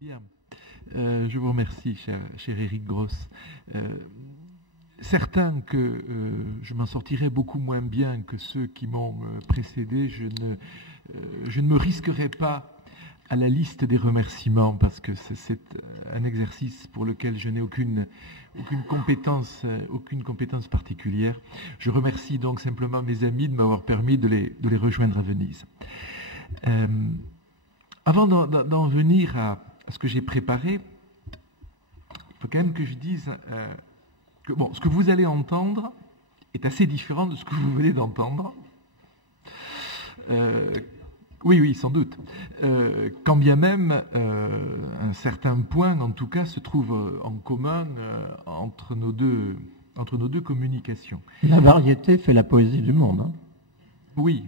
Bien. Je vous remercie, cher Éric Gross. Certain que je m'en sortirai beaucoup moins bien que ceux qui m'ont précédé, je ne me risquerai pas à la liste des remerciements parce que c'est un exercice pour lequel je n'ai aucune compétence particulière. Je remercie donc simplement mes amis de m'avoir permis de les rejoindre à Venise. Avant d'en venir à ce que j'ai préparé, il faut quand même que je dise que ce que vous allez entendre est assez différent de ce que vous venez d'entendre. Oui, sans doute. Quand bien même un certain point, en tout cas, se trouve en commun entre nos deux communications. La variété fait la poésie du monde. Hein. Oui.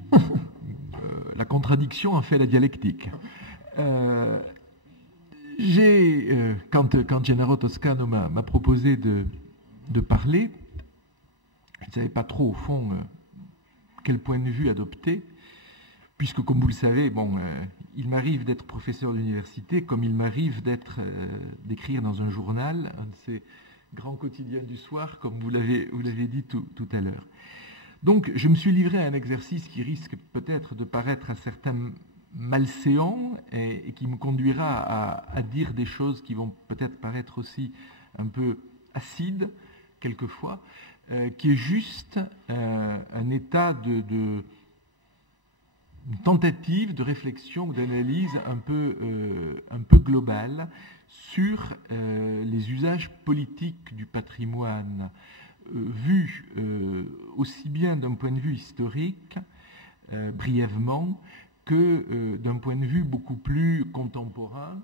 La contradiction en fait la dialectique. Quand Gennaro Toscano m'a proposé de parler, je ne savais pas trop au fond quel point de vue adopter, puisque comme vous le savez, il m'arrive d'être professeur d'université, comme il m'arrive d'écrire dans un journal, un de ces grands quotidiens du soir, comme vous l'avez dit tout à l'heure. Donc je me suis livré à un exercice qui risque peut-être de paraître à certains malséant et qui me conduira à dire des choses qui vont peut-être paraître aussi un peu acides quelquefois, qui est juste un état une tentative de réflexion, d'analyse un peu globale sur les usages politiques du patrimoine, vu aussi bien d'un point de vue historique, brièvement, que d'un point de vue beaucoup plus contemporain,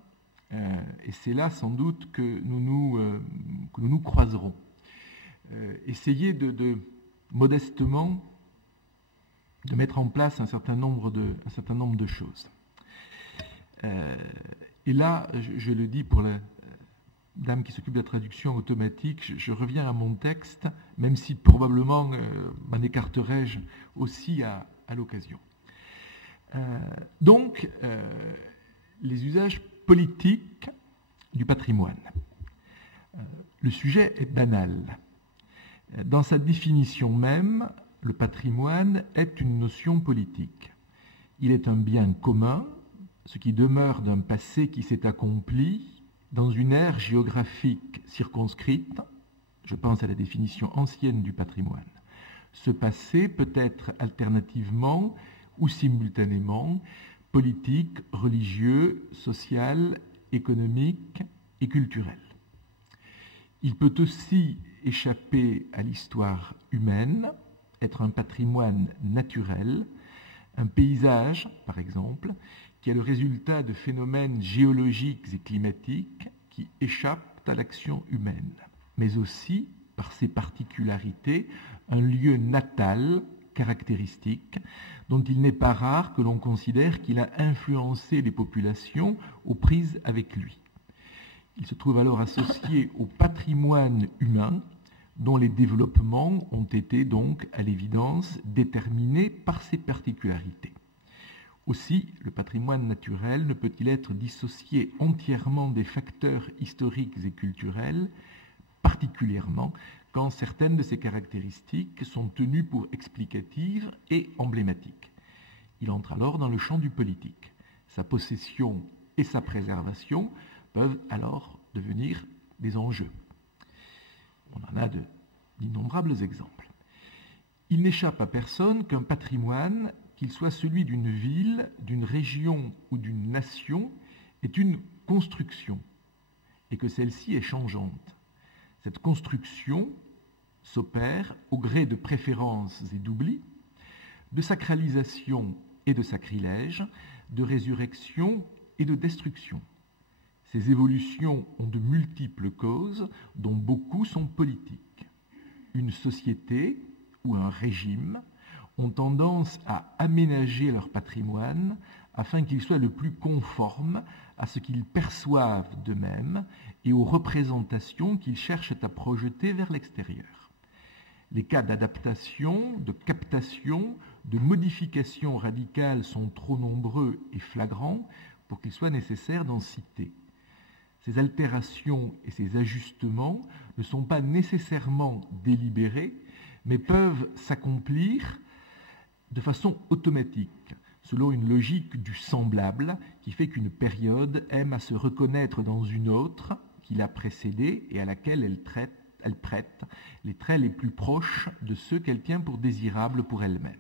et c'est là sans doute que nous nous croiserons. Essayer de modestement de mettre en place un certain nombre de choses. Et là, je le dis pour la dame qui s'occupe de la traduction automatique, je reviens à mon texte, même si probablement m'en écarterai-je aussi à l'occasion. Donc, les usages politiques du patrimoine. Le sujet est banal. Dans sa définition même, le patrimoine est une notion politique. Il est un bien commun, ce qui demeure d'un passé qui s'est accompli dans une ère géographique circonscrite. Je pense à la définition ancienne du patrimoine. Ce passé peut être alternativement ou simultanément politique, religieux, social, économique et culturel. Il peut aussi échapper à l'histoire humaine, être un patrimoine naturel, un paysage, par exemple, qui est le résultat de phénomènes géologiques et climatiques qui échappent à l'action humaine, mais aussi, par ses particularités, un lieu natal caractéristique dont il n'est pas rare que l'on considère qu'il a influencé les populations aux prises avec lui. Il se trouve alors associé au patrimoine humain dont les développements ont été donc à l'évidence déterminés par ses particularités. Aussi, le patrimoine naturel ne peut-il être dissocié entièrement des facteurs historiques et culturels, particulièrement quand certaines de ces caractéristiques sont tenues pour explicatives et emblématiques. Il entre alors dans le champ du politique. Sa possession et sa préservation peuvent alors devenir des enjeux. On en a d'innombrables exemples. Il n'échappe à personne qu'un patrimoine, qu'il soit celui d'une ville, d'une région ou d'une nation, est une construction et que celle-ci est changeante. Cette construction s'opère au gré de préférences et d'oubli, de sacralisation et de sacrilège, de résurrection et de destruction. Ces évolutions ont de multiples causes, dont beaucoup sont politiques. Une société ou un régime ont tendance à aménager leur patrimoine afin qu'il soit le plus conforme à ce qu'ils perçoivent d'eux-mêmes et aux représentations qu'ils cherchent à projeter vers l'extérieur. Les cas d'adaptation, de captation, de modification radicale sont trop nombreux et flagrants pour qu'il soit nécessaire d'en citer. Ces altérations et ces ajustements ne sont pas nécessairement délibérés, mais peuvent s'accomplir de façon automatique, selon une logique du semblable qui fait qu'une période aime à se reconnaître dans une autre qui l'a précédée et à laquelle elle prête les traits les plus proches de ceux qu'elle tient pour désirables pour elle-même.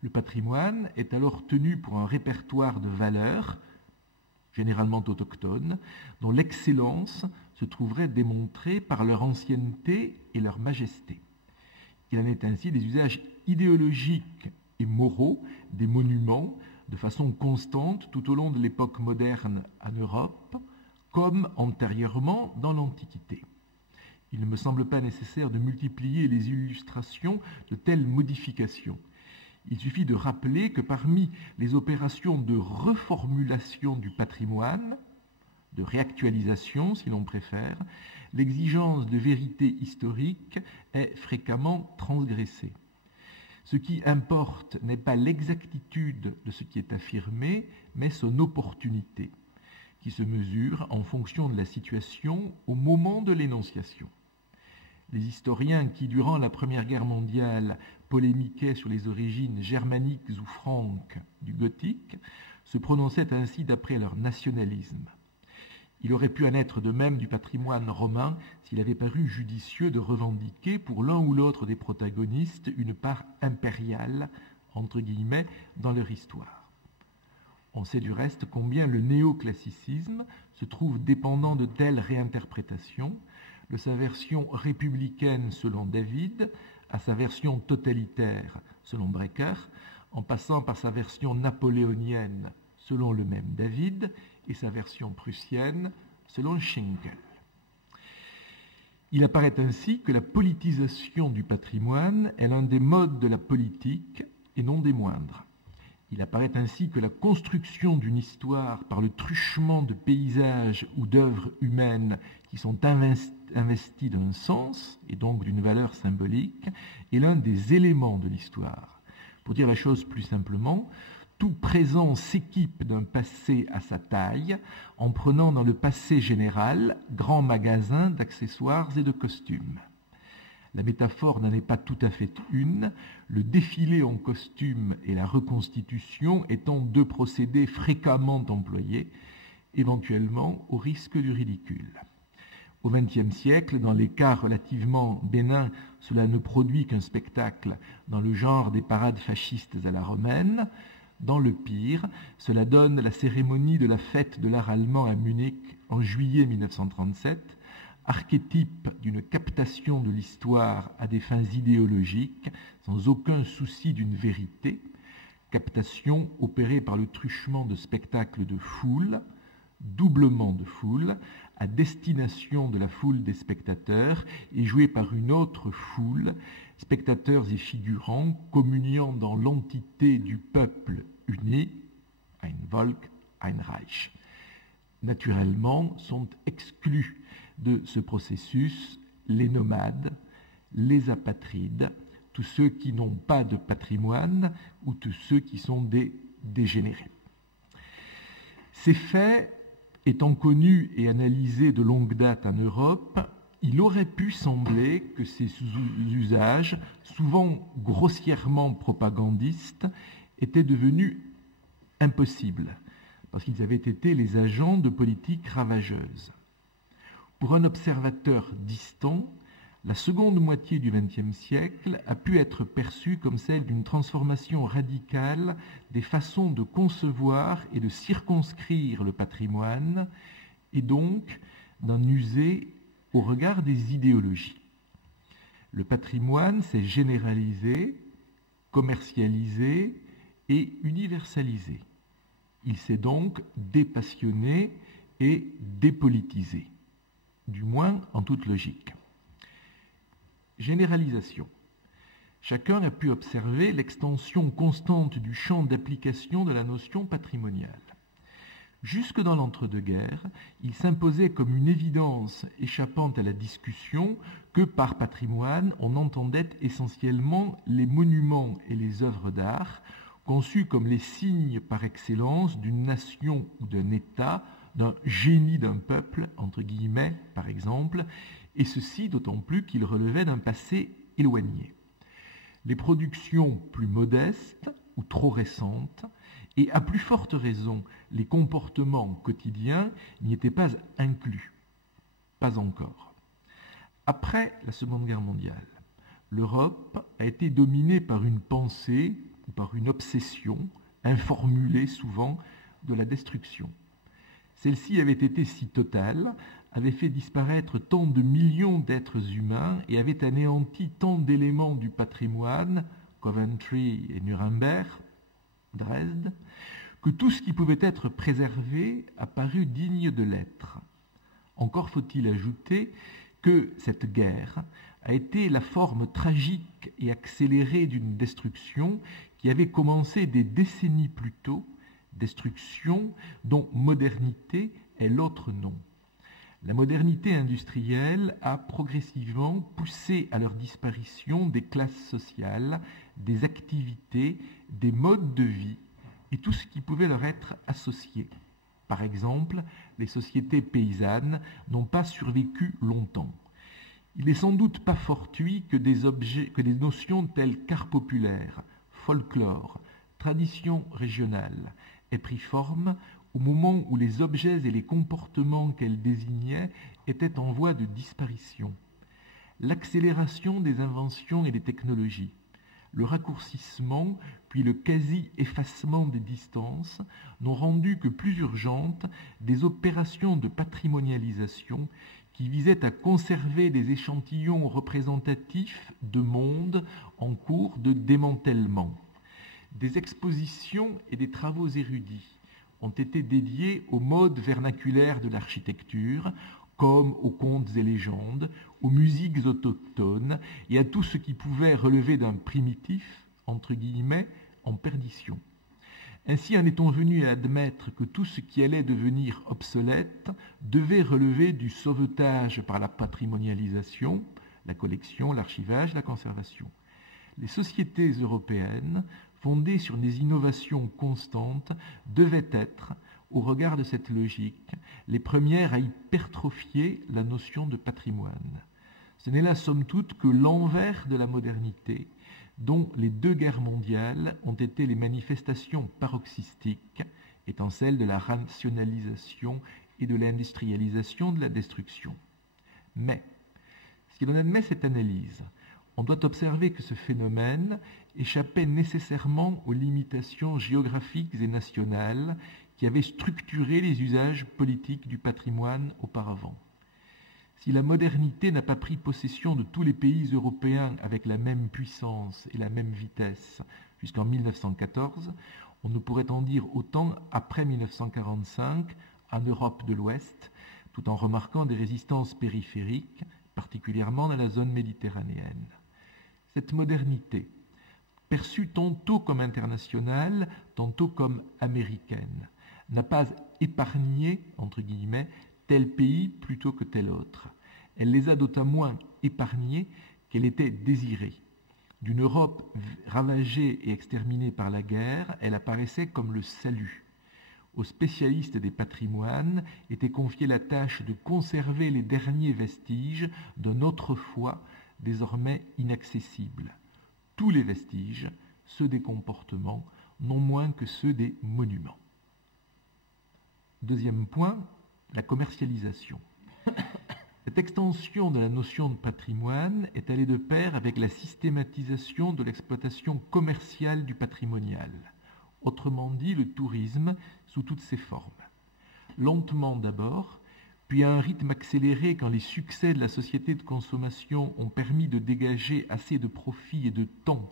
Le patrimoine est alors tenu pour un répertoire de valeurs, généralement autochtones, dont l'excellence se trouverait démontrée par leur ancienneté et leur majesté. Il en est ainsi des usages idéologiques et moraux des monuments de façon constante tout au long de l'époque moderne en Europe, comme antérieurement dans l'Antiquité. Il ne me semble pas nécessaire de multiplier les illustrations de telles modifications. Il suffit de rappeler que parmi les opérations de reformulation du patrimoine, de réactualisation si l'on préfère, l'exigence de vérité historique est fréquemment transgressée. Ce qui importe n'est pas l'exactitude de ce qui est affirmé, mais son opportunité, qui se mesure en fonction de la situation au moment de l'énonciation. Les historiens qui, durant la Première Guerre mondiale, polémiquaient sur les origines germaniques ou franques du gothique, se prononçaient ainsi d'après leur nationalisme. Il aurait pu en être de même du patrimoine romain s'il avait paru judicieux de revendiquer pour l'un ou l'autre des protagonistes une part impériale, entre guillemets, dans leur histoire. On sait du reste combien le néoclassicisme se trouve dépendant de telles réinterprétations, de sa version républicaine selon David à sa version totalitaire selon Breker, en passant par sa version napoléonienne selon le même David et sa version prussienne selon Schinkel. Il apparaît ainsi que la politisation du patrimoine est l'un des modes de la politique et non des moindres. Il apparaît ainsi que la construction d'une histoire par le truchement de paysages ou d'œuvres humaines qui sont investis d'un sens et donc d'une valeur symbolique est l'un des éléments de l'histoire. Pour dire la chose plus simplement, tout présent s'équipe d'un passé à sa taille en prenant dans le passé général grand magasin d'accessoires et de costumes. La métaphore n'en est pas tout à fait une, le défilé en costume et la reconstitution étant deux procédés fréquemment employés, éventuellement au risque du ridicule. Au XXe siècle, dans les cas relativement bénins, cela ne produit qu'un spectacle dans le genre des parades fascistes à la romaine. Dans le pire, cela donne la cérémonie de la fête de l'art allemand à Munich en juillet 1937, archétype d'une captation de l'histoire à des fins idéologiques, sans aucun souci d'une vérité, captation opérée par le truchement de spectacles de foule, doublement de foule, à destination de la foule des spectateurs et jouée par une autre foule, spectateurs et figurants communiant dans l'entité du peuple uni, ein Volk, ein Reich. Naturellement, sont exclus de ce processus les nomades, les apatrides, tous ceux qui n'ont pas de patrimoine ou tous ceux qui sont des dégénérés. Ces faits étant connus et analysés de longue date en Europe, il aurait pu sembler que ces usages, souvent grossièrement propagandistes, étaient devenus impossibles, parce qu'ils avaient été les agents de politiques ravageuses. Pour un observateur distant, la seconde moitié du XXe siècle a pu être perçue comme celle d'une transformation radicale des façons de concevoir et de circonscrire le patrimoine, et donc d'en user au regard des idéologies. Le patrimoine s'est généralisé, commercialisé et universalisé. Il s'est donc dépassionné et dépolitisé, du moins en toute logique. Généralisation. Chacun a pu observer l'extension constante du champ d'application de la notion patrimoniale. Jusque dans l'entre-deux-guerres, il s'imposait comme une évidence échappant à la discussion que par patrimoine, on entendait essentiellement les monuments et les œuvres d'art, conçus comme les signes par excellence d'une nation ou d'un État d'un génie d'un peuple, entre guillemets, par exemple, et ceci d'autant plus qu'il relevait d'un passé éloigné. Les productions plus modestes ou trop récentes, et à plus forte raison les comportements quotidiens, n'y étaient pas inclus. Pas encore. Après la Seconde Guerre mondiale, l'Europe a été dominée par une pensée ou par une obsession, informulée souvent, de la destruction. Celle-ci avait été si totale, avait fait disparaître tant de millions d'êtres humains et avait anéanti tant d'éléments du patrimoine, Coventry et Nuremberg, Dresde, que tout ce qui pouvait être préservé a paru digne de l'être. Encore faut-il ajouter que cette guerre a été la forme tragique et accélérée d'une destruction qui avait commencé des décennies plus tôt, destruction dont modernité est l'autre nom. La modernité industrielle a progressivement poussé à leur disparition des classes sociales, des activités, des modes de vie et tout ce qui pouvait leur être associé. Par exemple, les sociétés paysannes n'ont pas survécu longtemps. Il n'est sans doute pas fortuit que des notions telles qu'art populaire, folklore, tradition régionale aient pris forme au moment où les objets et les comportements qu'elles désignaient étaient en voie de disparition. L'accélération des inventions et des technologies, le raccourcissement puis le quasi-effacement des distances n'ont rendu que plus urgentes des opérations de patrimonialisation qui visaient à conserver des échantillons représentatifs de mondes en cours de démantèlement. Des expositions et des travaux érudits ont été dédiés aux modes vernaculaires de l'architecture, comme aux contes et légendes, aux musiques autochtones et à tout ce qui pouvait relever d'un primitif, entre guillemets, en perdition. Ainsi en est-on venu à admettre que tout ce qui allait devenir obsolète devait relever du sauvetage par la patrimonialisation, la collection, l'archivage, la conservation. Les sociétés européennes, fondées sur des innovations constantes, devaient être, au regard de cette logique, les premières à hypertrophier la notion de patrimoine. Ce n'est là, somme toute, que l'envers de la modernité, dont les deux guerres mondiales ont été les manifestations paroxystiques, étant celles de la rationalisation et de l'industrialisation de la destruction. Mais, si l'on admet cette analyse, on doit observer que ce phénomène échappait nécessairement aux limitations géographiques et nationales qui avaient structuré les usages politiques du patrimoine auparavant. Si la modernité n'a pas pris possession de tous les pays européens avec la même puissance et la même vitesse jusqu'en 1914, on ne pourrait en dire autant après 1945 en Europe de l'Ouest, tout en remarquant des résistances périphériques, particulièrement dans la zone méditerranéenne. Cette modernité, perçue tantôt comme internationale, tantôt comme américaine, n'a pas épargné, entre guillemets, tel pays plutôt que tel autre. Elle les a d'autant moins épargnés qu'elle était désirée. D'une Europe ravagée et exterminée par la guerre, elle apparaissait comme le salut. Aux spécialistes des patrimoines était confiée la tâche de conserver les derniers vestiges d'un autrefois désormais inaccessible. Tous les vestiges, ceux des comportements, non moins que ceux des monuments. Deuxième point, la commercialisation. Cette extension de la notion de patrimoine est allée de pair avec la systématisation de l'exploitation commerciale du patrimonial, autrement dit le tourisme sous toutes ses formes. Lentement d'abord, puis à un rythme accéléré quand les succès de la société de consommation ont permis de dégager assez de profit et de temps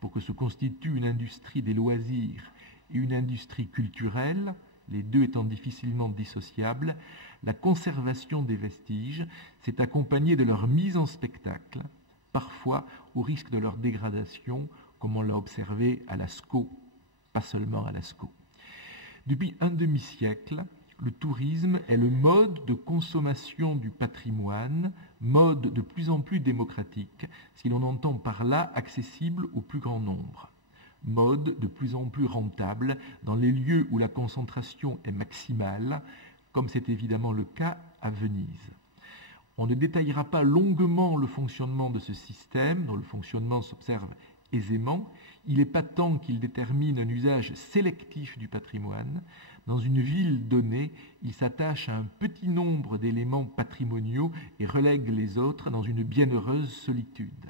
pour que se constitue une industrie des loisirs et une industrie culturelle, les deux étant difficilement dissociables, la conservation des vestiges s'est accompagnée de leur mise en spectacle, parfois au risque de leur dégradation, comme on l'a observé à Lascaux, pas seulement à Lascaux. Depuis un demi-siècle, le tourisme est le mode de consommation du patrimoine, mode de plus en plus démocratique, si l'on entend par là accessible au plus grand nombre. Mode de plus en plus rentable dans les lieux où la concentration est maximale, comme c'est évidemment le cas à Venise. On ne détaillera pas longuement le fonctionnement de ce système, dont le fonctionnement s'observe aisément. Il est patent qu'il détermine un usage sélectif du patrimoine. Dans une ville donnée, il s'attache à un petit nombre d'éléments patrimoniaux et relègue les autres dans une bienheureuse solitude.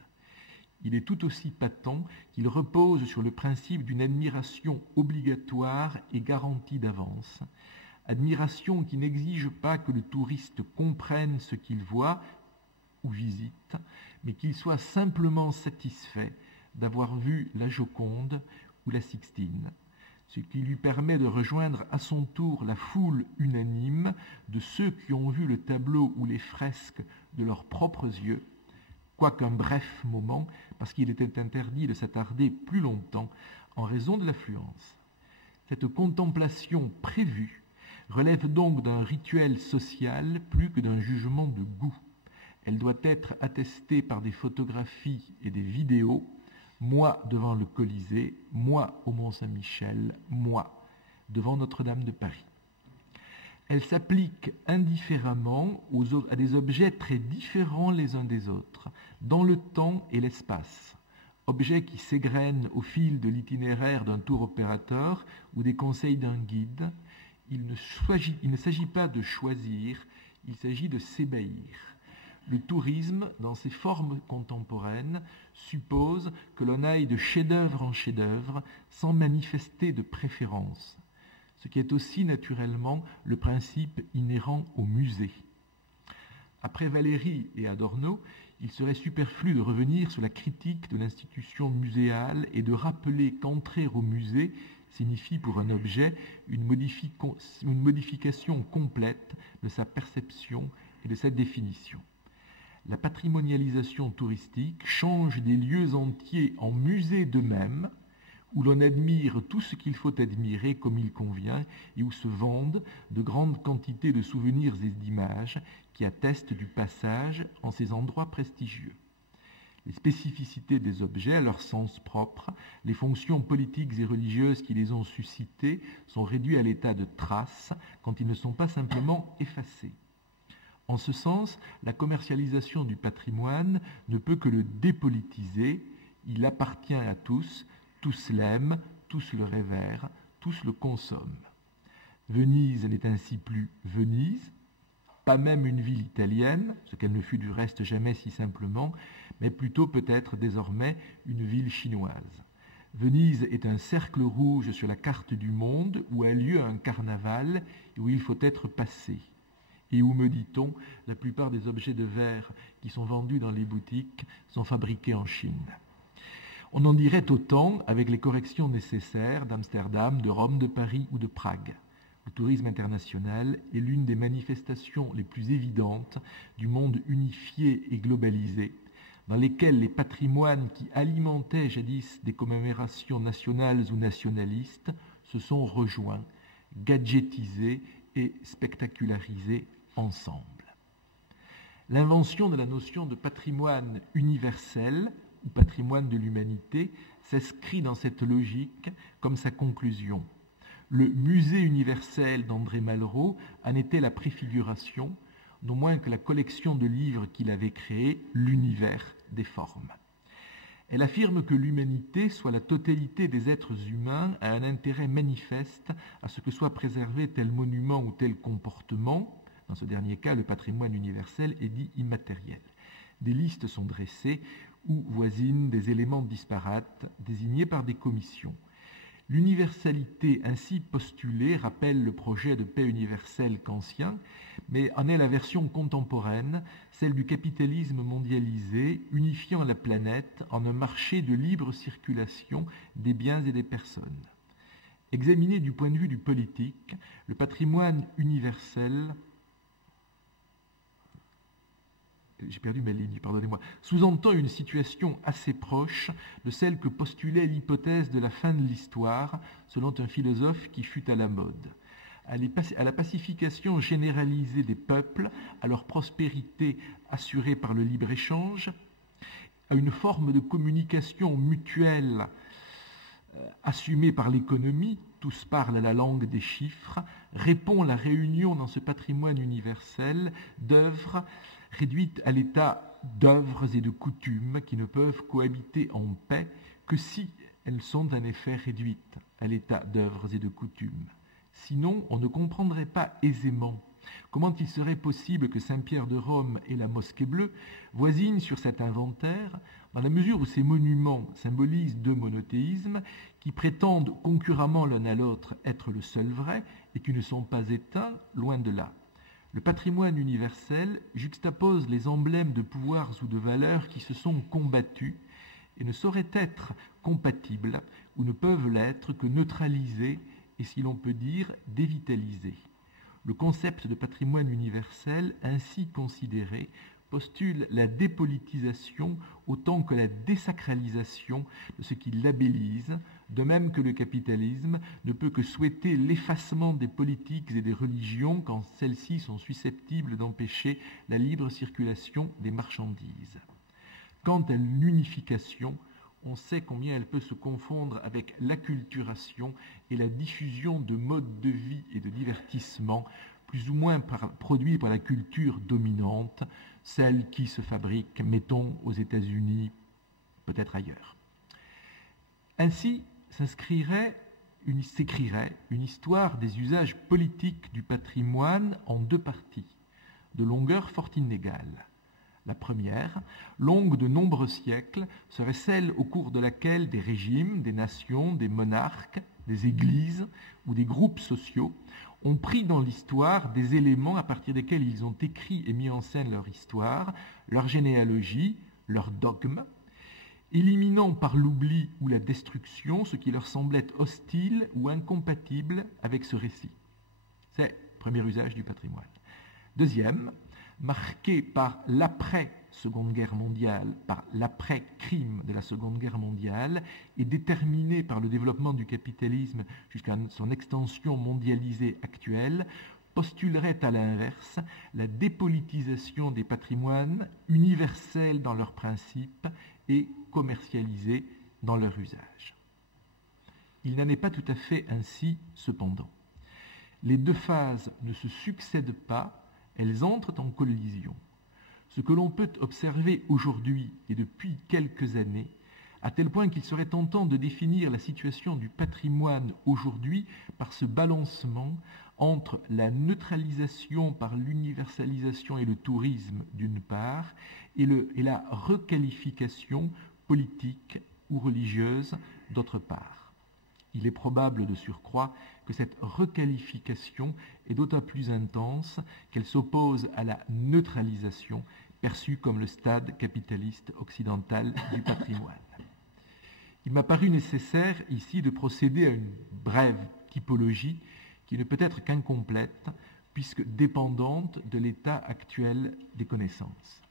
Il est tout aussi patent qu'il repose sur le principe d'une admiration obligatoire et garantie d'avance, admiration qui n'exige pas que le touriste comprenne ce qu'il voit ou visite, mais qu'il soit simplement satisfait d'avoir vu la Joconde ou la Sixtine, ce qui lui permet de rejoindre à son tour la foule unanime de ceux qui ont vu le tableau ou les fresques de leurs propres yeux, quoiqu'un bref moment, parce qu'il était interdit de s'attarder plus longtemps en raison de l'affluence. Cette contemplation prévue relève donc d'un rituel social plus que d'un jugement de goût. Elle doit être attestée par des photographies et des vidéos, moi devant le Colisée, moi au Mont-Saint-Michel, moi devant Notre-Dame de Paris. Elle s'applique indifféremment à des objets très différents les uns des autres, dans le temps et l'espace. Objets qui s'égrènent au fil de l'itinéraire d'un tour opérateur ou des conseils d'un guide. Il ne s'agit pas de choisir, il s'agit de s'ébahir. Le tourisme, dans ses formes contemporaines, suppose que l'on aille de chef-d'œuvre en chef-d'œuvre sans manifester de préférence, ce qui est aussi naturellement le principe inhérent au musée. Après Valéry et Adorno, il serait superflu de revenir sur la critique de l'institution muséale et de rappeler qu'entrer au musée signifie pour un objet une modification complète de sa perception et de sa définition. La patrimonialisation touristique change des lieux entiers en musées d'eux-mêmes, où l'on admire tout ce qu'il faut admirer comme il convient et où se vendent de grandes quantités de souvenirs et d'images qui attestent du passage en ces endroits prestigieux. Les spécificités des objets, à leur sens propre, les fonctions politiques et religieuses qui les ont suscités sont réduits à l'état de traces quand ils ne sont pas simplement effacés. En ce sens, la commercialisation du patrimoine ne peut que le dépolitiser. Il appartient à tous, tous l'aiment, tous le révèrent, tous le consomment. Venise n'est ainsi plus Venise, pas même une ville italienne, ce qu'elle ne fut du reste jamais si simplement, mais plutôt peut-être désormais une ville chinoise. Venise est un cercle rouge sur la carte du monde où a lieu un carnaval et où il faut être passé. Et où, me dit-on, la plupart des objets de verre qui sont vendus dans les boutiques sont fabriqués en Chine. On en dirait autant avec les corrections nécessaires d'Amsterdam, de Rome, de Paris ou de Prague. Le tourisme international est l'une des manifestations les plus évidentes du monde unifié et globalisé, dans lesquelles les patrimoines qui alimentaient jadis des commémorations nationales ou nationalistes se sont rejoints, gadgetisés et spectacularisés ensemble. L'invention de la notion de patrimoine universel ou patrimoine de l'humanité s'inscrit dans cette logique comme sa conclusion. Le musée universel d'André Malraux en était la préfiguration, non moins que la collection de livres qu'il avait créé, l'univers des formes. Elle affirme que l'humanité, soit la totalité des êtres humains, a un intérêt manifeste à ce que soit préservé tel monument ou tel comportement. Dans ce dernier cas, le patrimoine universel est dit immatériel. Des listes sont dressées où voisinent des éléments disparates désignés par des commissions. L'universalité ainsi postulée rappelle le projet de paix universelle kantien, mais en est la version contemporaine, celle du capitalisme mondialisé, unifiant la planète en un marché de libre circulation des biens et des personnes. Examiné du point de vue du politique, le patrimoine universel j'ai perdu ma ligne, pardonnez-moi, sous-entend une situation assez proche de celle que postulait l'hypothèse de la fin de l'histoire, selon un philosophe qui fut à la mode. À la pacification généralisée des peuples, à leur prospérité assurée par le libre-échange, à une forme de communication mutuelle assumée par l'économie, tous parlent la langue des chiffres, répond la réunion dans ce patrimoine universel d'œuvres réduites à l'état d'œuvres et de coutumes qui ne peuvent cohabiter en paix que si elles sont en effet réduites à l'état d'œuvres et de coutumes. Sinon, on ne comprendrait pas aisément comment il serait possible que Saint-Pierre de Rome et la Mosquée Bleue voisinent sur cet inventaire, dans la mesure où ces monuments symbolisent deux monothéismes qui prétendent concurremment l'un à l'autre être le seul vrai et qui ne sont pas éteints, loin de là. Le patrimoine universel juxtapose les emblèmes de pouvoirs ou de valeurs qui se sont combattus et ne sauraient être compatibles ou ne peuvent l'être que neutralisés et, si l'on peut dire, dévitalisés. Le concept de patrimoine universel, ainsi considéré, postule la dépolitisation autant que la désacralisation de ce qu'il labellise, de même que le capitalisme ne peut que souhaiter l'effacement des politiques et des religions quand celles-ci sont susceptibles d'empêcher la libre circulation des marchandises. Quant à l'unification, on sait combien elle peut se confondre avec l'acculturation et la diffusion de modes de vie et de divertissement plus ou moins produits par la culture dominante, celle qui se fabrique, mettons, aux États-Unis, peut-être ailleurs. Ainsi s'écrirait une histoire des usages politiques du patrimoine en deux parties, de longueur fort inégale. La première, longue de nombreux siècles, serait celle au cours de laquelle des régimes, des nations, des monarques, des églises ou des groupes sociaux ont pris dans l'histoire des éléments à partir desquels ils ont écrit et mis en scène leur histoire, leur généalogie, leur dogme, éliminant par l'oubli ou la destruction ce qui leur semblait hostile ou incompatible avec ce récit. C'est le premier usage du patrimoine. Deuxième, marqué par l'après-Seconde Guerre mondiale, par l'après-crime de la Seconde Guerre mondiale, et déterminé par le développement du capitalisme jusqu'à son extension mondialisée actuelle, postulerait à l'inverse la dépolitisation des patrimoines universels dans leurs principes et commercialisés dans leur usage. Il n'en est pas tout à fait ainsi, cependant. Les deux phases ne se succèdent pas, elles entrent en collision. Ce que l'on peut observer aujourd'hui et depuis quelques années, à tel point qu'il serait tentant de définir la situation du patrimoine aujourd'hui par ce balancement entre la neutralisation par l'universalisation et le tourisme d'une part, et la requalification politique ou religieuse d'autre part. Il est probable de surcroît que cette requalification est d'autant plus intense qu'elle s'oppose à la neutralisation perçue comme le stade capitaliste occidental du patrimoine. Il m'a paru nécessaire ici de procéder à une brève typologie qui ne peut être qu'incomplète puisque dépendante de l'état actuel des connaissances.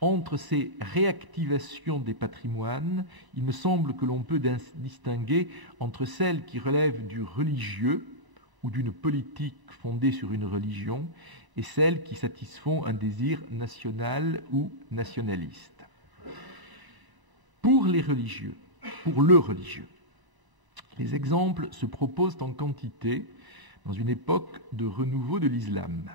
Entre ces réactivations des patrimoines, il me semble que l'on peut distinguer entre celles qui relèvent du religieux ou d'une politique fondée sur une religion et celles qui satisfont un désir national ou nationaliste. Pour le religieux, les exemples se proposent en quantité dans une époque de renouveau de l'islam.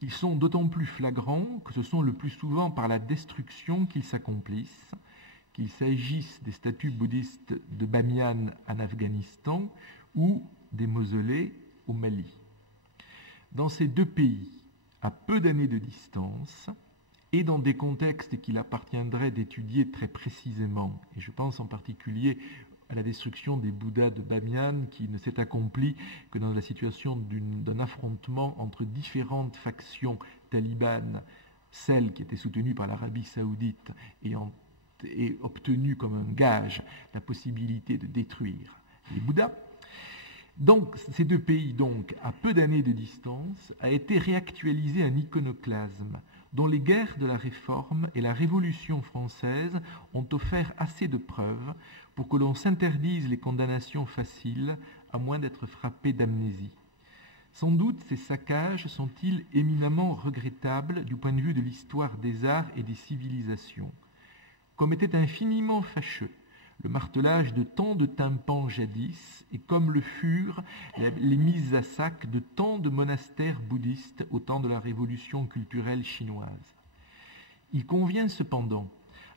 Ils sont d'autant plus flagrants que ce sont le plus souvent par la destruction qu'ils s'accomplissent, qu'il s'agisse des statues bouddhistes de Bamiyan en Afghanistan ou des mausolées au Mali. Dans ces deux pays, à peu d'années de distance, et dans des contextes qu'il appartiendrait d'étudier très précisément, et je pense en particulier à la destruction des Bouddhas de Bamiyan qui ne s'est accomplie que dans la situation d'un affrontement entre différentes factions talibanes, celle qui était soutenue par l'Arabie saoudite et obtenue comme un gage la possibilité de détruire les Bouddhas. Donc, ces deux pays, donc, à peu d'années de distance, a été réactualisé un iconoclasme dont les guerres de la Réforme et la Révolution française ont offert assez de preuves pour que l'on s'interdise les condamnations faciles, à moins d'être frappé d'amnésie. Sans doute ces saccages sont-ils éminemment regrettables du point de vue de l'histoire des arts et des civilisations. Comme était infiniment fâcheux le martelage de tant de tympans jadis, et comme le furent les mises à sac de tant de monastères bouddhistes au temps de la révolution culturelle chinoise. Il convient cependant,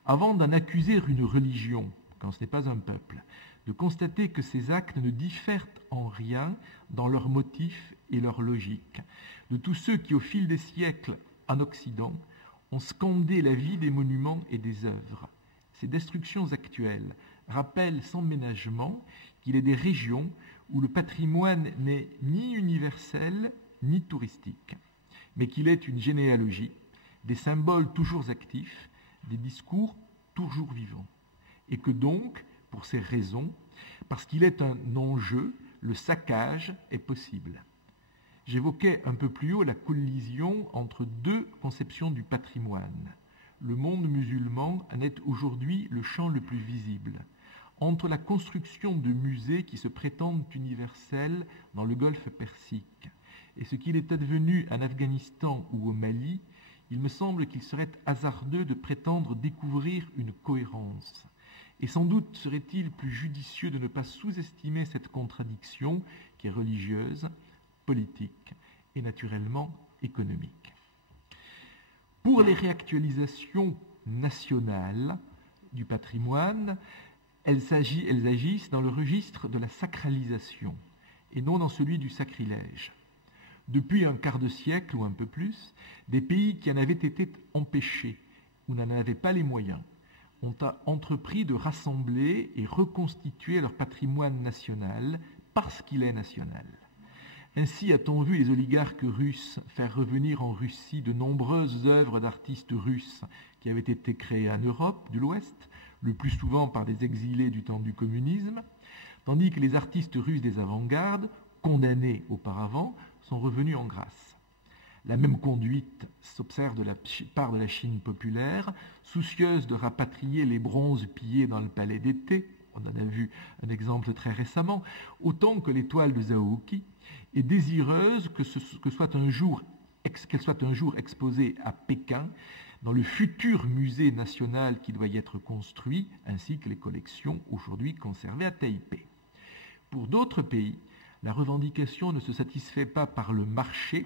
avant d'en accuser une religion, quand ce n'est pas un peuple, de constater que ces actes ne diffèrent en rien dans leurs motifs et leur logique, de tous ceux qui, au fil des siècles, en Occident, ont scandé la vie des monuments et des œuvres. Ces destructions actuelles rappellent sans ménagement qu'il est des régions où le patrimoine n'est ni universel ni touristique, mais qu'il est une généalogie, des symboles toujours actifs, des discours toujours vivants. Et que donc, pour ces raisons, parce qu'il est un enjeu, le saccage est possible. J'évoquais un peu plus haut la collision entre deux conceptions du patrimoine. Le monde musulman en est aujourd'hui le champ le plus visible. Entre la construction de musées qui se prétendent universels dans le golfe Persique et ce qu'il est advenu en Afghanistan ou au Mali, il me semble qu'il serait hasardeux de prétendre découvrir une cohérence. Et sans doute serait-il plus judicieux de ne pas sous-estimer cette contradiction qui est religieuse, politique et naturellement économique. Pour les réactualisations nationales du patrimoine, elles agissent dans le registre de la sacralisation et non dans celui du sacrilège. Depuis un quart de siècle ou un peu plus, des pays qui en avaient été empêchés ou n'en avaient pas les moyens ont entrepris de rassembler et reconstituer leur patrimoine national parce qu'il est national. Ainsi a-t-on vu les oligarques russes faire revenir en Russie de nombreuses œuvres d'artistes russes qui avaient été créées en Europe de l'Ouest, le plus souvent par des exilés du temps du communisme, tandis que les artistes russes des avant-gardes, condamnés auparavant, sont revenus en grâce. La même conduite s'observe de la part de la Chine populaire, soucieuse de rapatrier les bronzes pillés dans le palais d'été, on en a vu un exemple très récemment, autant que les toiles de Zhaoqi, et désireuse qu'elle soit un jour exposée à Pékin, dans le futur musée national qui doit y être construit, ainsi que les collections aujourd'hui conservées à Taipei. Pour d'autres pays, la revendication ne se satisfait pas par le marché,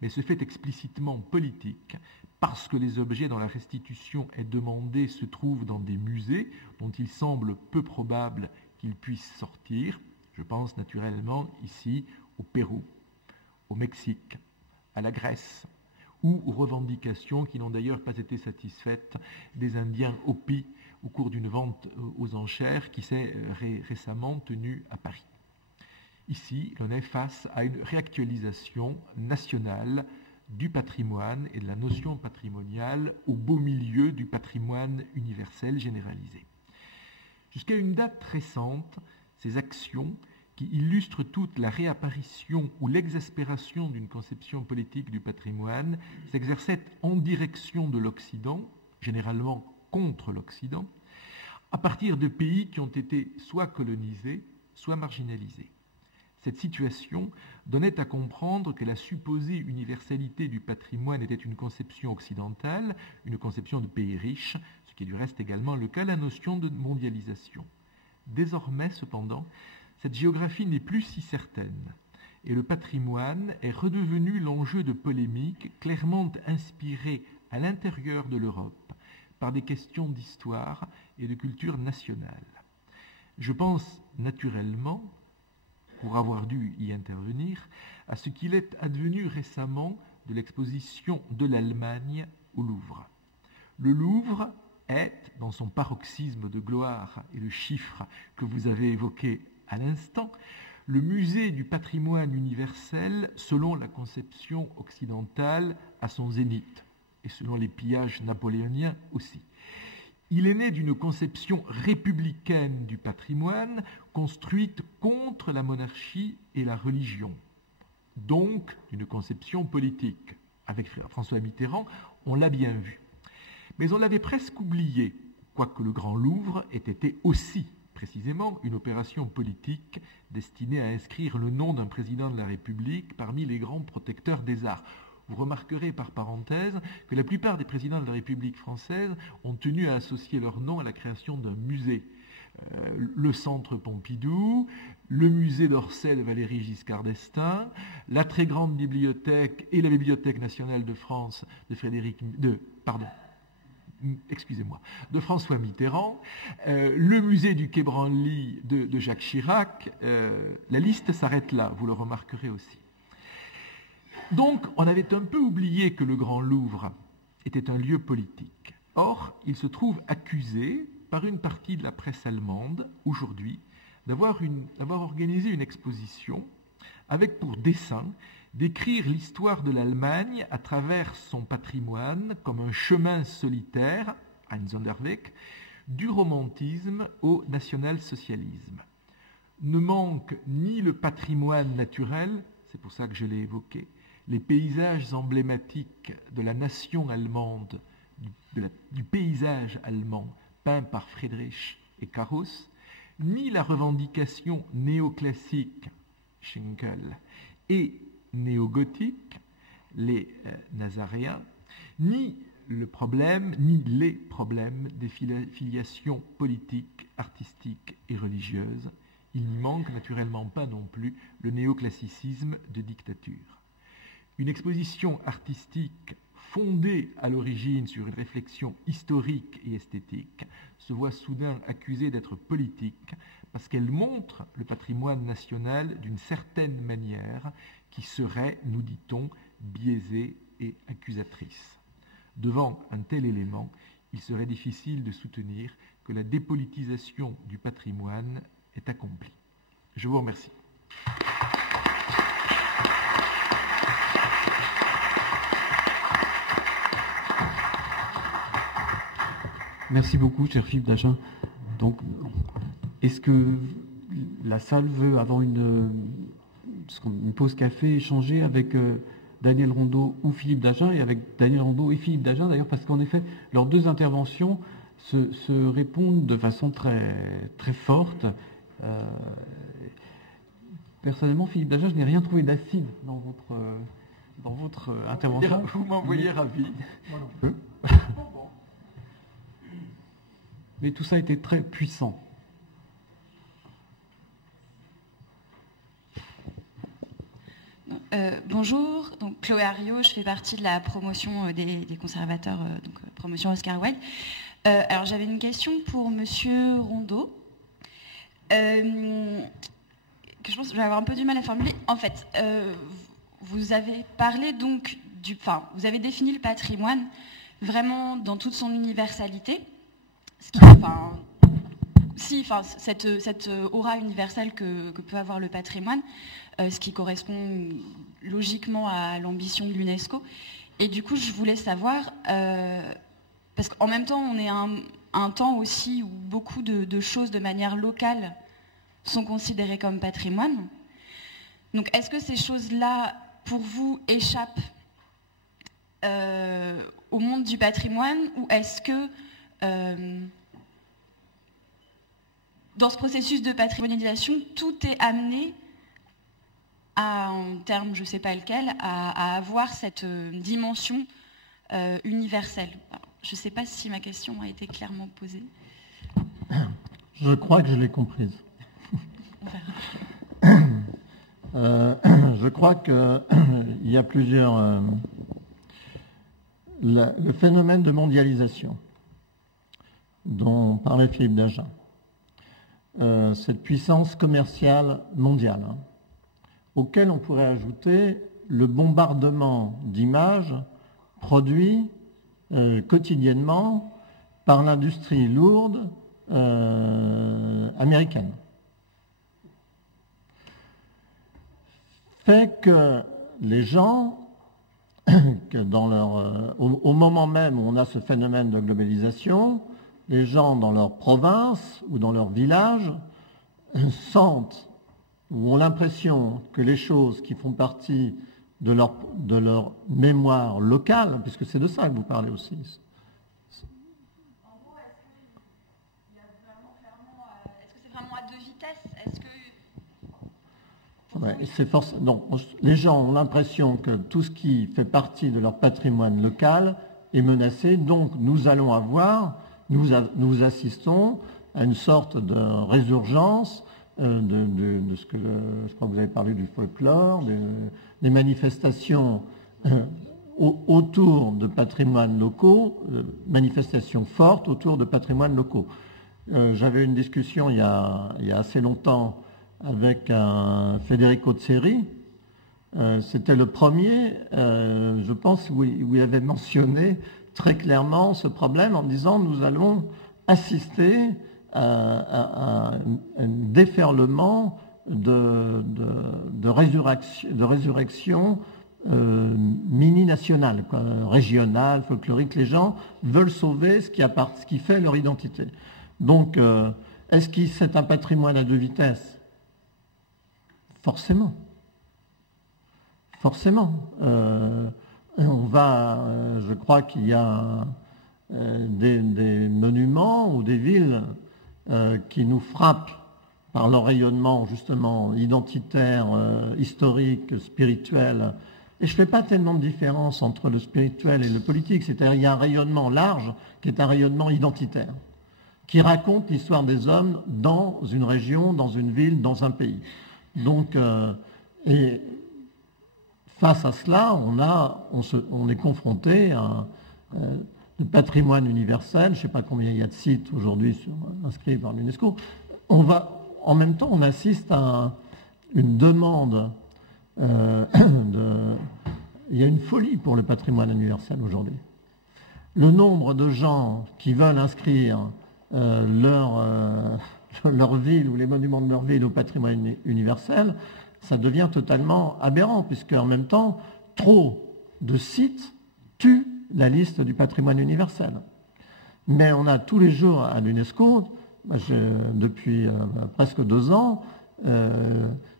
mais se fait explicitement politique, parce que les objets dont la restitution est demandée se trouvent dans des musées dont il semble peu probable qu'ils puissent sortir. Je pense naturellement ici au Pérou, au Mexique, à la Grèce, ou aux revendications qui n'ont d'ailleurs pas été satisfaites des Indiens Hopi au cours d'une vente aux enchères qui s'est récemment tenue à Paris. Ici, l'on est face à une réactualisation nationale du patrimoine et de la notion patrimoniale au beau milieu du patrimoine universel généralisé. Jusqu'à une date récente, ces actions qui illustrent toute la réapparition ou l'exaspération d'une conception politique du patrimoine s'exerçaient en direction de l'Occident, généralement contre l'Occident, à partir de pays qui ont été soit colonisés, soit marginalisés. Cette situation donnait à comprendre que la supposée universalité du patrimoine était une conception occidentale, une conception de pays riches, ce qui est du reste également le cas de la notion de mondialisation. Désormais, cependant, cette géographie n'est plus si certaine, et le patrimoine est redevenu l'enjeu de polémiques clairement inspirées à l'intérieur de l'Europe par des questions d'histoire et de culture nationale. Je pense naturellement, pour avoir dû y intervenir, à ce qu'il est advenu récemment de l'exposition de l'Allemagne au Louvre. Le Louvre est, dans son paroxysme de gloire et de chiffres que vous avez évoqué à l'instant, le musée du patrimoine universel selon la conception occidentale à son zénith, et selon les pillages napoléoniens aussi. Il est né d'une conception républicaine du patrimoine construite contre la monarchie et la religion, donc d'une conception politique. Avec François Mitterrand, on l'a bien vu. Mais on l'avait presque oublié, quoique le Grand Louvre ait été aussi précisément une opération politique destinée à inscrire le nom d'un président de la République parmi les grands protecteurs des arts. Vous remarquerez par parenthèse que la plupart des présidents de la République française ont tenu à associer leur nom à la création d'un musée. le Centre Pompidou, le musée d'Orsay de Valéry Giscard d'Estaing, la très grande bibliothèque et la Bibliothèque nationale de France de François Mitterrand, le musée du Quai Branly de Jacques Chirac. La liste s'arrête là, vous le remarquerez aussi. Donc, on avait un peu oublié que le Grand Louvre était un lieu politique. Or, il se trouve accusé par une partie de la presse allemande, aujourd'hui, d'avoir organisé une exposition avec pour dessein d'écrire l'histoire de l'Allemagne à travers son patrimoine comme un chemin solitaire, ein Sonderweg, du romantisme au national-socialisme. Ne manque ni le patrimoine naturel, c'est pour ça que je l'ai évoqué, les paysages emblématiques de la nation allemande, du paysage allemand peint par Friedrich et Carus, ni la revendication néoclassique, Schinkel, et néogothique, les Nazaréens, ni les problèmes des filiations politiques, artistiques et religieuses. Il n'y manque naturellement pas non plus le néoclassicisme de dictature. Une exposition artistique fondée à l'origine sur une réflexion historique et esthétique se voit soudain accusée d'être politique parce qu'elle montre le patrimoine national d'une certaine manière qui serait, nous dit-on, biaisée et accusatrice. Devant un tel élément, il serait difficile de soutenir que la dépolitisation du patrimoine est accomplie. Je vous remercie. Merci beaucoup, cher Philippe Dagen. Donc, est-ce que la salle veut, avant une pause café, échanger avec Daniel Rondeau ou Philippe Dagen, et avec Daniel Rondeau et Philippe Dagen, d'ailleurs, parce qu'en effet, leurs deux interventions se répondent de façon très, très forte. Personnellement, Philippe Dagen, je n'ai rien trouvé d'acide dans votre intervention. Vous m'envoyez ravi. Mais tout ça était très puissant. Bonjour, donc Chloé Ariot, je fais partie de la promotion des conservateurs, donc promotion Oscar Wilde. Alors j'avais une question pour Monsieur Rondeau, que je pense que je vais avoir un peu du mal à formuler. En fait, vous avez parlé donc vous avez défini le patrimoine vraiment dans toute son universalité. Cette aura universelle que peut avoir le patrimoine, ce qui correspond logiquement à l'ambition de l'UNESCO. Et du coup, je voulais savoir, parce qu'en même temps, on est à un temps aussi où beaucoup de choses de manière locale sont considérées comme patrimoine. Donc, est-ce que ces choses-là, pour vous, échappent au monde du patrimoine, ou est-ce que dans ce processus de patrimonialisation, tout est amené en termes, je ne sais pas lequel, à avoir cette dimension universelle. Alors, je ne sais pas si ma question a été clairement posée. Je crois que je l'ai comprise. Je crois qu'il y a plusieurs... le phénomène de mondialisation dont parlait Philippe Dagen, cette puissance commerciale mondiale, auquel on pourrait ajouter le bombardement d'images produits quotidiennement par l'industrie lourde américaine, fait que les gens, au moment même où on a ce phénomène de globalisation, les gens dans leur province ou dans leur village sentent ou ont l'impression que les choses qui font partie de leur mémoire locale, puisque c'est de ça que vous parlez aussi. En gros, est-ce que c'est vraiment à deux vitesses? Est-ce que... Non, les gens ont l'impression que tout ce qui fait partie de leur patrimoine local est menacé, donc nous assistons à une sorte de résurgence de ce que je crois que vous avez parlé du folklore, des manifestations autour de patrimoines locaux, manifestations fortes autour de patrimoines locaux. J'avais une discussion il y a assez longtemps avec un Federico Tseri. C'était le premier, je pense, où il avait mentionné très clairement ce problème en disant nous allons assister à un déferlement de résurrection mini-nationale, régionale, folklorique. Les gens veulent sauver ce qui fait leur identité. Donc, est-ce que c'est un patrimoine à deux vitesses? Forcément. Forcément. Je crois qu'il y a des monuments ou des villes qui nous frappent par leur rayonnement justement identitaire, historique, spirituel. Et je ne fais pas tellement de différence entre le spirituel et le politique. C'est-à-dire qu'il y a un rayonnement large qui est un rayonnement identitaire, qui raconte l'histoire des hommes dans une région, dans une ville, dans un pays. Donc, et face à cela, on est confronté à le patrimoine universel. Je ne sais pas combien il y a de sites aujourd'hui inscrits par l'UNESCO. En même temps, on assiste à une demande. Il y a une folie pour le patrimoine universel aujourd'hui. Le nombre de gens qui veulent inscrire leur ville ou les monuments de leur ville au patrimoine universel, ça devient totalement aberrant, puisque en même temps, trop de sites tuent la liste du patrimoine universel. Mais on a tous les jours à l'UNESCO, depuis presque 2 ans,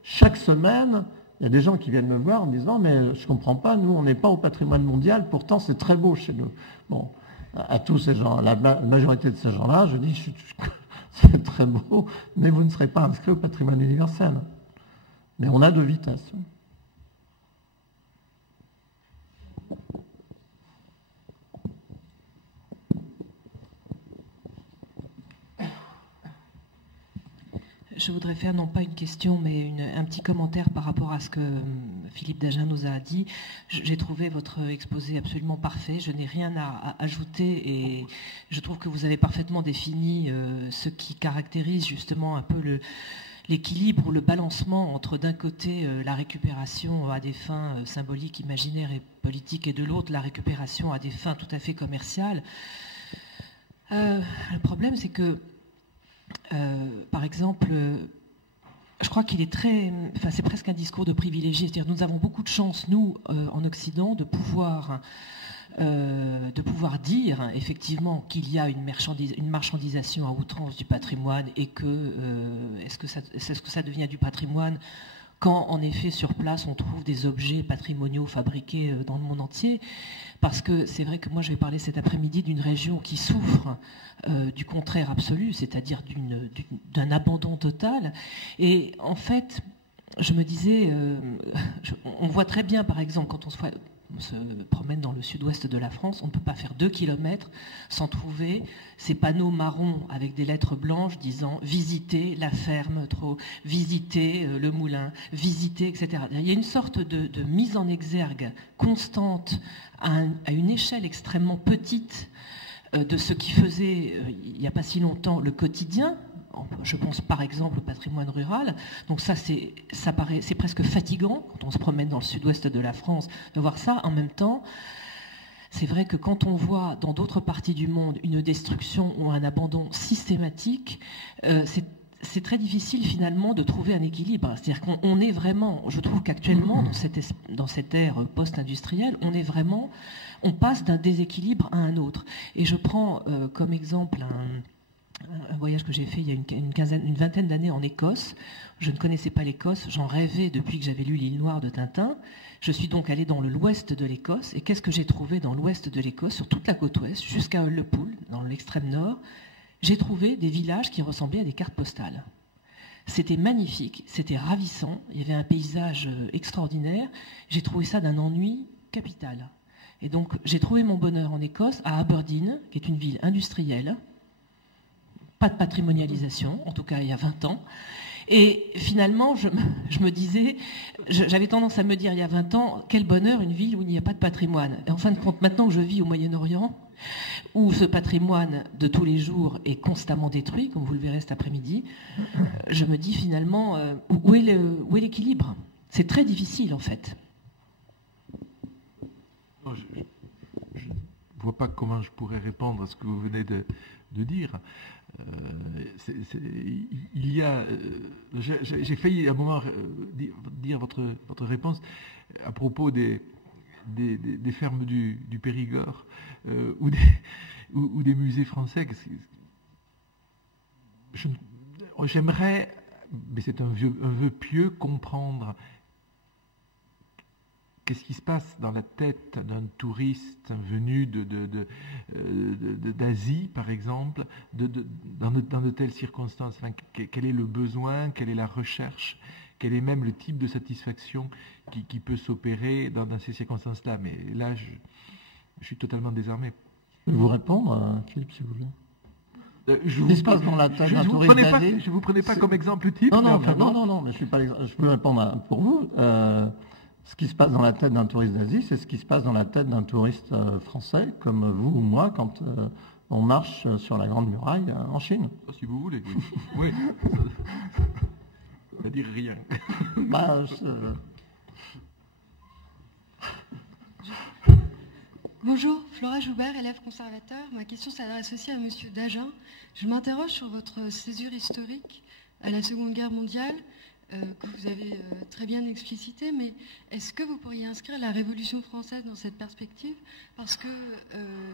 chaque semaine, il y a des gens qui viennent me voir en me disant « mais je ne comprends pas, nous on n'est pas au patrimoine mondial, pourtant c'est très beau chez nous ». Bon, à tous ces gens, la majorité de ces gens-là, je dis « c'est très beau, mais vous ne serez pas inscrit au patrimoine universel ». Mais on a deux vitesses. Je voudrais faire non pas une question, mais un petit commentaire par rapport à ce que Philippe Dagen nous a dit. J'ai trouvé votre exposé absolument parfait. Je n'ai rien à ajouter et je trouve que vous avez parfaitement défini ce qui caractérise justement un peu l'équilibre ou le balancement entre d'un côté la récupération à des fins symboliques, imaginaires et politiques et de l'autre la récupération à des fins tout à fait commerciales. Le problème c'est que par exemple, je crois qu'il est c'est presque un discours de privilégié. C'est-à-dire, nous avons beaucoup de chance, nous, en Occident, de pouvoir dire effectivement qu'il y a une marchandisation à outrance du patrimoine et que est-ce que ça devient du patrimoine quand, en effet, sur place, on trouve des objets patrimoniaux fabriqués dans le monde entier. Parce que c'est vrai que moi, je vais parler cet après-midi d'une région qui souffre du contraire absolu, c'est-à-dire d'un abandon total. Et en fait, je me disais, on voit très bien, par exemple, quand on se promène dans le sud-ouest de la France, on ne peut pas faire 2 kilomètres sans trouver ces panneaux marrons avec des lettres blanches disant « visiter la ferme, visiter le moulin, visiter, etc. » Il y a une sorte de mise en exergue constante à une échelle extrêmement petite de ce qui faisait, il n'y a pas si longtemps, le quotidien. Je pense par exemple au patrimoine rural. Donc ça, c'est presque fatigant quand on se promène dans le sud-ouest de la France de voir ça. En même temps, c'est vrai que quand on voit dans d'autres parties du monde une destruction ou un abandon systématique, c'est très difficile finalement de trouver un équilibre. C'est-à-dire qu'on est vraiment, je trouve qu'actuellement, dans cette ère post-industrielle, on passe d'un déséquilibre à un autre. Et je prends comme exemple un voyage que j'ai fait il y a une vingtaine d'années en Écosse. Je ne connaissais pas l'Écosse, j'en rêvais depuis que j'avais lu l'Île Noire de Tintin. Je suis donc allée dans l'ouest de l'Écosse. Et qu'est-ce que j'ai trouvé dans l'ouest de l'Écosse, sur toute la côte ouest, jusqu'à Hull-le-Pool, dans l'extrême nord? J'ai trouvé des villages qui ressemblaient à des cartes postales. C'était magnifique, c'était ravissant, il y avait un paysage extraordinaire. J'ai trouvé ça d'un ennui capital. Et donc j'ai trouvé mon bonheur en Écosse, à Aberdeen, qui est une ville industrielle, pas de patrimonialisation, en tout cas il y a 20 ans. Et finalement, je me disais, j'avais tendance à me dire il y a 20 ans, quel bonheur une ville où il n'y a pas de patrimoine. Et en fin de compte, maintenant que je vis au Moyen-Orient, où ce patrimoine de tous les jours est constamment détruit, comme vous le verrez cet après-midi, je me dis finalement, où est l'équilibre ? C'est très difficile en fait. Non, je ne vois pas comment je pourrais répondre à ce que vous venez de dire. Il y a, j'ai failli à un moment dire votre réponse à propos des fermes du Périgord ou des musées français. J'aimerais, mais c'est un vœu pieux, comprendre qu'est-ce qui se passe dans la tête d'un touriste venu d'Asie, par exemple, dans de telles circonstances. Enfin, quel est le besoin, quelle est la recherche, quel est même le type de satisfaction qui peut s'opérer dans ces circonstances-là. Mais là, je suis totalement désarmé. Je vais vous répondre, Philippe, si vous voulez. Je ne vous prenais pas comme exemple type. Non, mais je peux répondre pour vous. Ce qui se passe dans la tête d'un touriste d'Asie, c'est ce qui se passe dans la tête d'un touriste français, comme vous ou moi, quand on marche sur la Grande Muraille en Chine. Si vous voulez. Oui. Ça ne veut dire rien. Bonjour, Flora Joubert, élève conservateur. Ma question s'adresse aussi à Monsieur Dagen. Je m'interroge sur votre césure historique à la Seconde Guerre mondiale, que vous avez très bien explicité, mais est-ce que vous pourriez inscrire la Révolution française dans cette perspective ? Parce que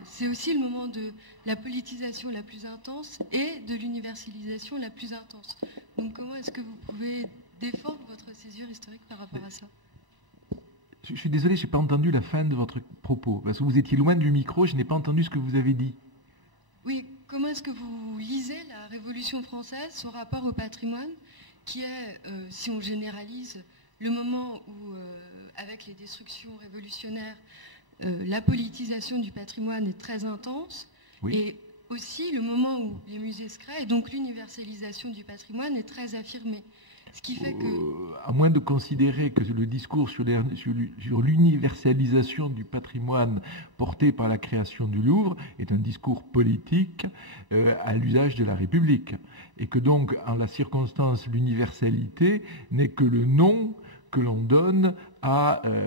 c'est aussi le moment de la politisation la plus intense et de l'universalisation la plus intense. Donc comment est-ce que vous pouvez défendre votre césure historique par rapport à ça ? Je suis désolé, je n'ai pas entendu la fin de votre propos, parce que vous étiez loin du micro, je n'ai pas entendu ce que vous avez dit. Oui, comment est-ce que vous lisez la Révolution française, son rapport au patrimoine, qui est, si on généralise, le moment où, avec les destructions révolutionnaires, la politisation du patrimoine est très intense, oui. Et aussi le moment où les musées se créent, et donc l'universalisation du patrimoine est très affirmée. Ce qui fait que... À moins de considérer que le discours sur l'universalisation du patrimoine porté par la création du Louvre est un discours politique à l'usage de la République. Et que donc, en la circonstance, l'universalité n'est que le nom que l'on donne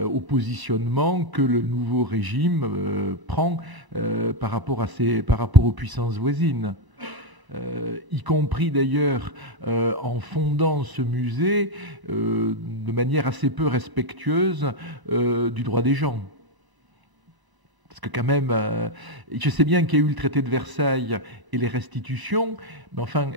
au positionnement que le nouveau régime prend par rapport aux puissances voisines. Y compris d'ailleurs en fondant ce musée de manière assez peu respectueuse du droit des gens. Parce que quand même, je sais bien qu'il y a eu le traité de Versailles et les restitutions, mais enfin,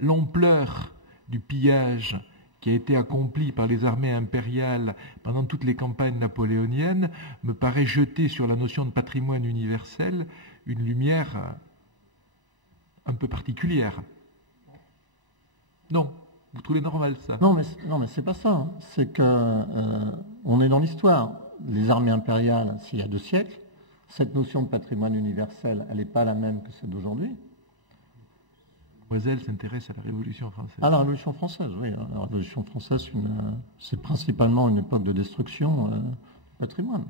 l'ampleur du pillage qui a été accompli par les armées impériales pendant toutes les campagnes napoléoniennes me paraît jeter sur la notion de patrimoine universel une lumière un peu particulière. Non, vous trouvez normal ça ? Non, mais c'est pas ça. Hein. C'est que on est dans l'histoire. Les armées impériales, s'il y a 2 siècles, cette notion de patrimoine universel, elle n'est pas la même que celle d'aujourd'hui. Loisel s'intéresse à la Révolution française. Ah, la Révolution française, oui. La Révolution française, c'est principalement une époque de destruction du patrimoine.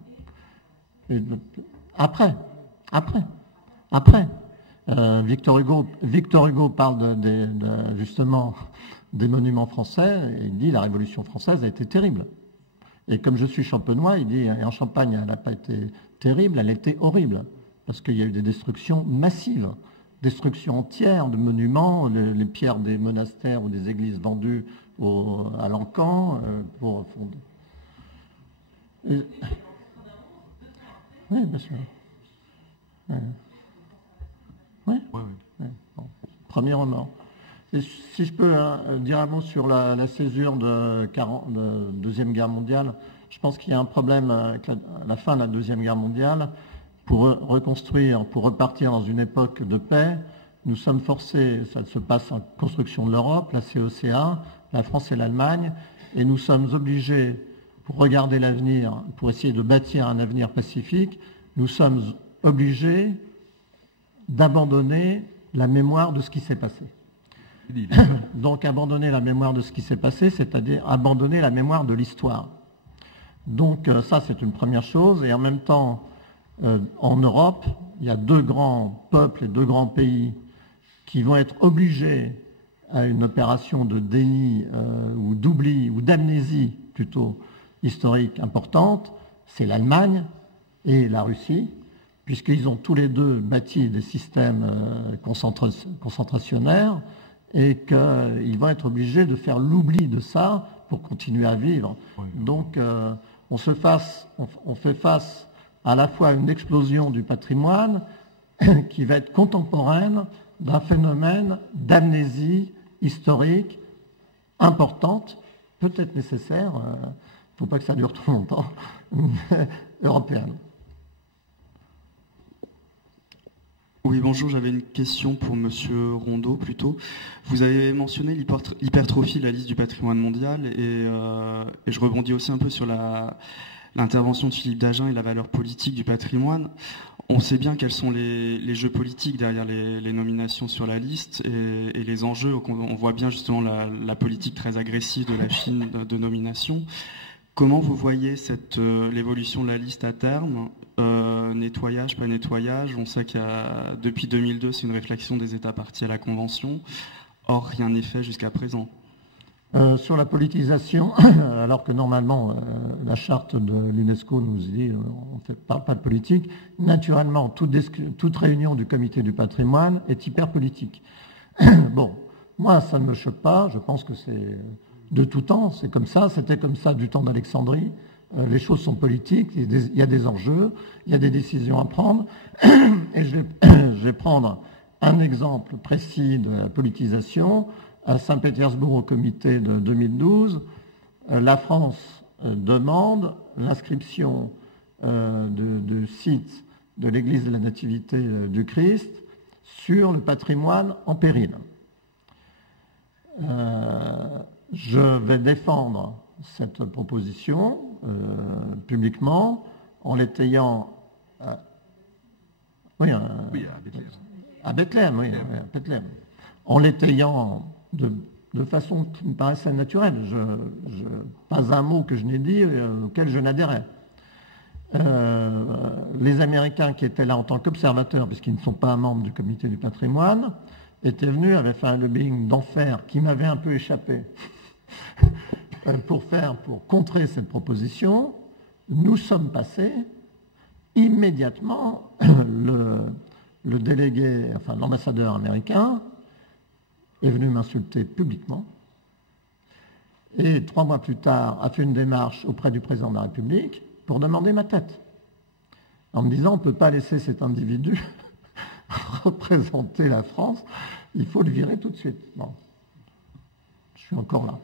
Et après. Victor Hugo parle justement des monuments français, et il dit la Révolution française a été terrible. Et comme je suis champenois, il dit, et en Champagne, elle n'a pas été terrible, elle a été horrible, parce qu'il y a eu des destructions massives, destructions entières de monuments, les pierres des monastères ou des églises vendues à l'Ancan. Oui, bien sûr. Oui. Bon. Premier remords. Et si je peux dire un mot sur la césure de Deuxième Guerre mondiale, je pense qu'il y a un problème avec la fin de la Deuxième Guerre mondiale. Pour reconstruire, pour repartir dans une époque de paix, nous sommes forcés, ça se passe en construction de l'Europe, la CECA, la France et l'Allemagne, et nous sommes obligés, pour regarder l'avenir, pour essayer de bâtir un avenir pacifique, nous sommes obligés d'abandonner la mémoire de ce qui s'est passé. Donc abandonner la mémoire de ce qui s'est passé, c'est-à-dire abandonner la mémoire de l'histoire. Donc ça, c'est une première chose. Et en même temps, en Europe, il y a 2 grands peuples et 2 grands pays qui vont être obligés à une opération de déni ou d'oubli, ou d'amnésie plutôt, historique importante. C'est l'Allemagne et la Russie, puisqu'ils ont tous les 2 bâti des systèmes concentrationnaires, et qu'ils vont être obligés de faire l'oubli de ça pour continuer à vivre. Oui. Donc on fait face à la fois à une explosion du patrimoine qui va être contemporaine d'un phénomène d'amnésie historique importante, peut-être nécessaire, il ne faut pas que ça dure trop longtemps, européenne. Oui, bonjour, j'avais une question pour Monsieur Rondeau plutôt. Vous avez mentionné l'hypertrophie de la liste du patrimoine mondial et je rebondis aussi un peu sur l'intervention de Philippe Dagen et la valeur politique du patrimoine. On sait bien quels sont les jeux politiques derrière les nominations sur la liste et les enjeux. On voit bien justement la politique très agressive de la Chine de nomination. Comment vous voyez l'évolution de la liste à terme ? Nettoyage, pas nettoyage. On sait qu'il y a, depuis 2002, c'est une réflexion des États partis à la Convention. Or, rien n'est fait jusqu'à présent. Sur la politisation, alors que normalement la charte de l'UNESCO nous dit on ne parle pas de politique, naturellement toute réunion du comité du patrimoine est hyper politique. Bon, moi ça ne me choque pas, je pense que c'est de tout temps, c'est comme ça, c'était comme ça du temps d'Alexandrie. Les choses sont politiques, il y a des enjeux, il y a des décisions à prendre. Et je vais prendre un exemple précis de la politisation. À Saint-Pétersbourg, au comité de 2012, la France demande l'inscription de site de l'église de la Nativité du Christ sur le patrimoine en péril. Je vais défendre cette proposition publiquement en l'étayant à Bethléem, oui, à Bethléem. En l'étayant de façon qui me paraissait naturelle. Pas un mot que je n'ai dit auquel je n'adhérais. Les Américains qui étaient là en tant qu'observateurs, puisqu'ils ne sont pas membres du comité du patrimoine, étaient venus, avaient fait un lobbying d'enfer qui m'avait un peu échappé pour contrer cette proposition. Nous sommes passés immédiatement, le délégué, enfin l'ambassadeur américain est venu m'insulter publiquement et 3 mois plus tard a fait une démarche auprès du président de la République pour demander ma tête en me disant on ne peut pas laisser cet individu représenter la France, il faut le virer tout de suite. Bon. Je suis encore là.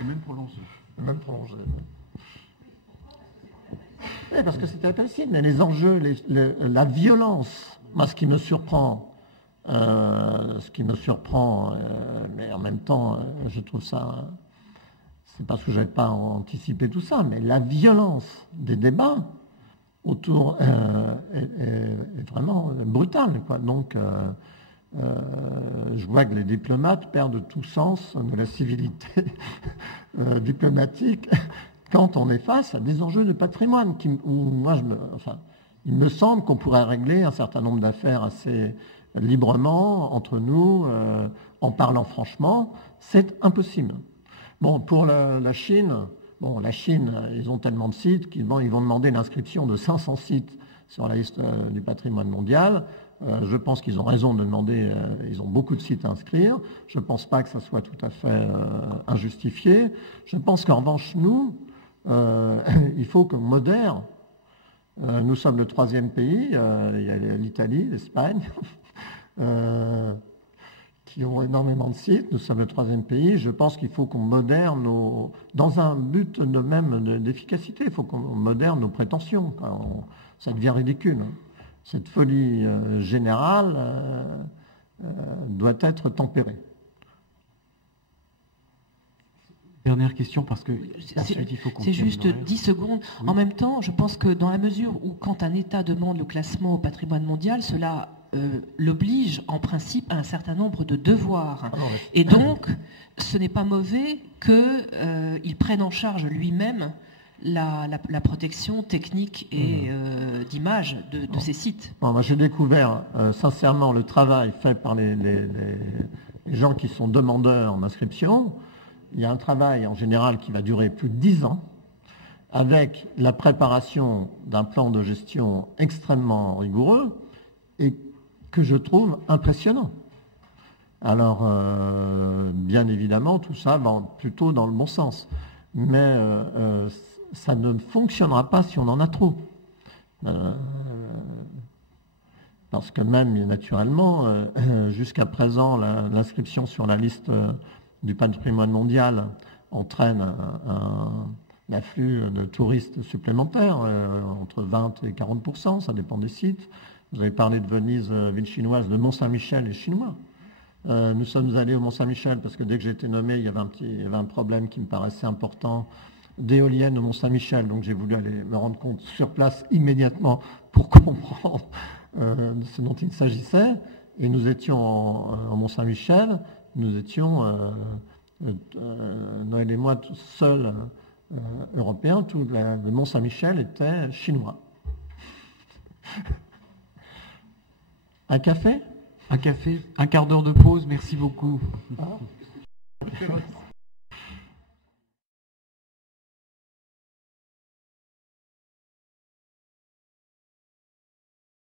Et même prolongé. Même prolongé. Oui, parce que c'était possible, mais les enjeux, la violence, moi ce qui me surprend, mais en même temps, je trouve ça, c'est parce que je n'avais pas anticipé tout ça, mais la violence des débats autour est vraiment brutale, quoi. Donc, je vois que les diplomates perdent tout sens de la civilité diplomatique quand on est face à des enjeux de patrimoine. Il me semble qu'on pourrait régler un certain nombre d'affaires assez librement entre nous, en parlant franchement. C'est impossible. Bon, pour la Chine, ils ont tellement de sites qu'ils vont demander l'inscription de 500 sites sur la liste du patrimoine mondial. Je pense qu'ils ont raison de demander, ils ont beaucoup de sites à inscrire. Je ne pense pas que ça soit tout à fait injustifié. Je pense qu'en revanche, nous, il faut qu'on modère. Nous sommes le 3e pays, il y a l'Italie, l'Espagne, qui ont énormément de sites. Nous sommes le 3e pays. Je pense qu'il faut qu'on modère dans un but d'efficacité, il faut qu'on modère nos prétentions. Ça devient ridicule. Cette folie générale doit être tempérée. Dernière question, parce que ensuite il faut c'est juste 10 secondes. Oui. En même temps, je pense que dans la mesure où quand un État demande le classement au patrimoine mondial, cela l'oblige en principe à un certain nombre de devoirs. Ah non, Et donc, ce n'est pas mauvais qu'il prenne en charge lui-même la protection technique et d'image de ces sites. Bon, moi, j'ai découvert sincèrement le travail fait par les gens qui sont demandeurs d'inscription. Il y a un travail en général qui va durer plus de 10 ans, avec la préparation d'un plan de gestion extrêmement rigoureux et que je trouve impressionnant. Alors, bien évidemment, tout ça va plutôt dans le bon sens. Mais ça ne fonctionnera pas si on en a trop. Parce que même, naturellement, jusqu'à présent, l'inscription sur la liste du patrimoine mondial entraîne un afflux de touristes supplémentaires, entre 20 et 40%, ça dépend des sites. Vous avez parlé de Venise, ville chinoise, de Mont-Saint-Michel est chinois. Nous sommes allés au Mont-Saint-Michel parce que dès que j'ai été nommé, il y avait un problème qui me paraissait important d'éoliennes au Mont-Saint-Michel. Donc j'ai voulu aller me rendre compte sur place immédiatement pour comprendre ce dont il s'agissait. Et nous étions au Mont-Saint-Michel, nous étions, Noël et moi, tout seuls Européens, tout le Mont-Saint-Michel était chinois. Un café ? Un café, un quart d'heure de pause, merci beaucoup. Ah.